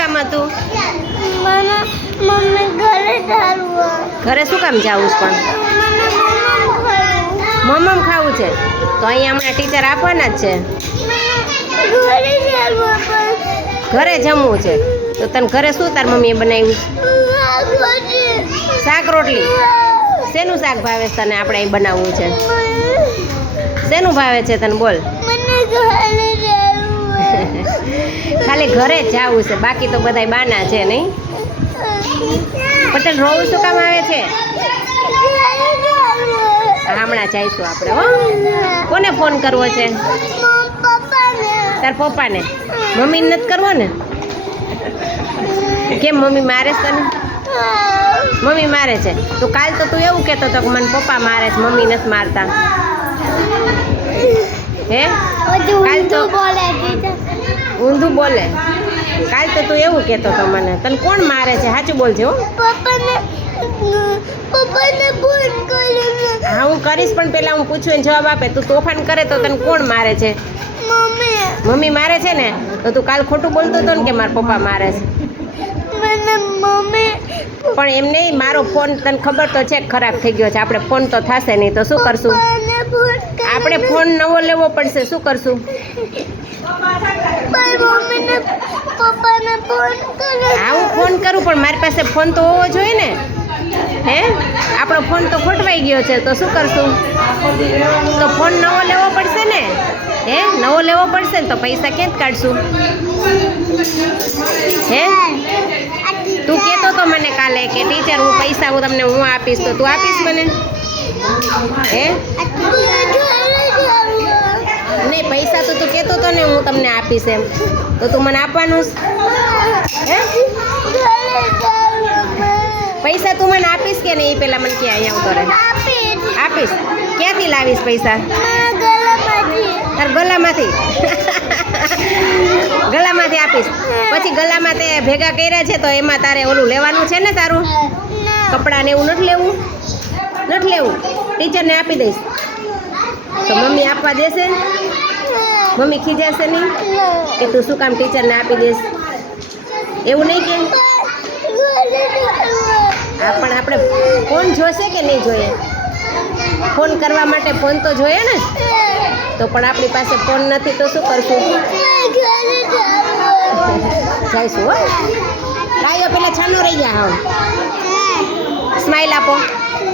કામ હતું? મમ્મી ઘરે ચાલવું. ઘરે શું કામ જાવું છે પણ? મમ્મ ખાવું છે તો અહીંયા હમણાં ટીચર આપવાના જ છે. ઘરે ચાલવું પણ ઘરે જમવું છે તો તને ઘરે શું તાર મમ્મીએ બનાવ્યું? શાક રોટલી. શેનું શાક ભાવે છે તને? આપણે અહીં બનાવવું છે. શેનું ભાવે છે તને? બોલ. ખાલી ઘરે જ જવું છે, બાકી તો બધાય બાના છે નહીં? પટેલ રોવું શું કામ આવે છે? હમણાં જઈશું આપણે. હો, કોને ફોન કરવો છે? તાર પપ્પાને. મમ્મીને નથી કરવો ને? કેમ મમ્મી મારે છે તને? મમ્મી મારે છે તો કાલ તો તું એવું કહેતો હતો કે મને પપ્પા મારે છે, મમ્મી નથી મારતા. હે? કાલ તો ઊંધું બોલે. કાલ તો તું એવું કહેતો હતો મને. તને કોણ મારે છે? સાચું બોલજે. હો, પપ્પાને ફોન કર્યો. હા હું કરીશ, પણ પેલા હું પૂછું એને જવાબ આપે. તું તોફાન કરે તો તને કોણ મારે છે? મમ્મી મારે છે ને? તો તું કાલ ખોટું બોલતો હતો ને કે મારા પપ્પા મારે છે. મમ્મી પણ એમ નહીં, મારો ફોન તને ખબર તો છે ખરાબ થઈ ગયો છે. આપણે ફોન તો થશે નહીં તો શું કરશું? આપણે ફોન નવો લેવો પડશે. શું કરશું? પપ્પાને ફોન કરે. હા હું ફોન કરું, પણ મારી પાસે ફોન તો હોવો જોઈએ ને. હે, આપણો ફોન તો ખોટવાઈ ગયો છે તો શું કરશું? તો ફોન નવો લેવો પડશે ને. હે, નવો લેવો પડશે ને તો પૈસા ક્યાંથી કાઢશું? હે, તું કહેતો તો મને કાલે કે ટીચર હું પૈસા તમને હું આપીશ, તો તું આપીશ મને? હે નહીં, પૈસા તો તું કહેતો તો ને હું તમને આપીશ એમ, તો તું મને આપવાનું? હે, પૈસા તું મને આપીશ કે નહીં? પેલા મને કે અહીંયા ઉતરે. આપીશ. ક્યાંથી લાવીશ પૈસા? તાર ગલામાંથી. ગલામાંથી આપીશ. પછી ગલામાં તે ભેગા કર્યા છે તો એમાં તારે ઓલું લેવાનું છે ને તારું કપડાં ને એવું નથી લેવું? નથી લેવું? ટીચરને આપી દઈશ તો મમ્મી આપવા દેશે? મમ્મી ખીજાશે નહીં કે તું શું કામ ટીચરને આપી દઈશ? એવું નહીં કે? હા પણ આપણે ફોન જોશે કે નહીં જોઈએ? ફોન કરવા માટે ફોન તો જોઈએ ને. તો પણ આપણી પાસે ફોન નથી તો શું કરશું? જઈશું. હો, લાવ્યો પેલા છાનો રહી ગયા. હા, સ્માઈલ આપો.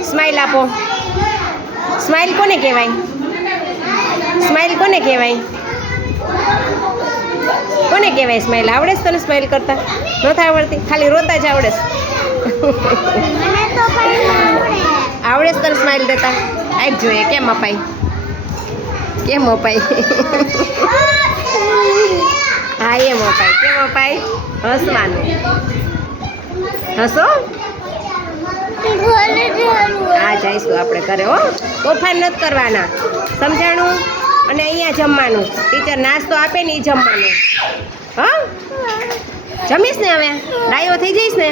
સ્માઈલ આપો. સ્માઈલ કોને કહેવાય? સ્માઈલ કોને કહેવાય? કોને કહેવાય સ્માઈલ? આવડે છે તને સ્માઈલ કરતા? નથી આવડતી? ખાલી રોતા જ આવડે છે. આવડે છે તને સ્માઈલ દેતા? આપ જોઈએ કેમ અપાય. કેમ અપાય? હા એમ અપાય. કેમ અપાય? હસવાનું. હસો. હા જઈશું આપણે ઘરે. હો, તોફાન નથી કરવાના, સમજાણું? અને અહીંયા જમવાનું. ટીચર નાસ્તો આપે ને એ જમવાનું. હા, જમીશ ને? હવે ડાયો થઈ જઈશ ને?